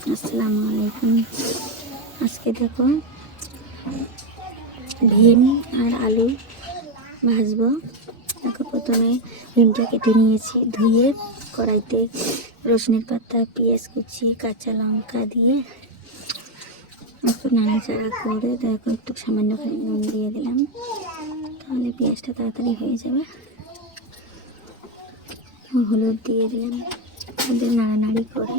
আসসালামু আলাইকুম। আজকে দেখো ভিম আর আলু ভাজবো। দেখো প্রথমে ভিমটা কেটে নিয়েছি, ধুয়ে কড়াইতে রসুনের পাতা, পেঁয়াজ কুচি, কাঁচা লঙ্কা দিয়ে একটু নাড়াচাড়া করে দেখো একটু সামান্য নুন দিয়ে দিলাম। তাহলে পেঁয়াজটা তাড়াতাড়ি হয়ে যাবে। হলুদ দিয়ে দিলাম নাড়ানাড়ি করে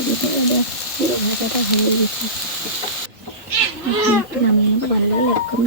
দিয়ে দেখ পুরো ভাজাটা হয়ে ভালো এরকম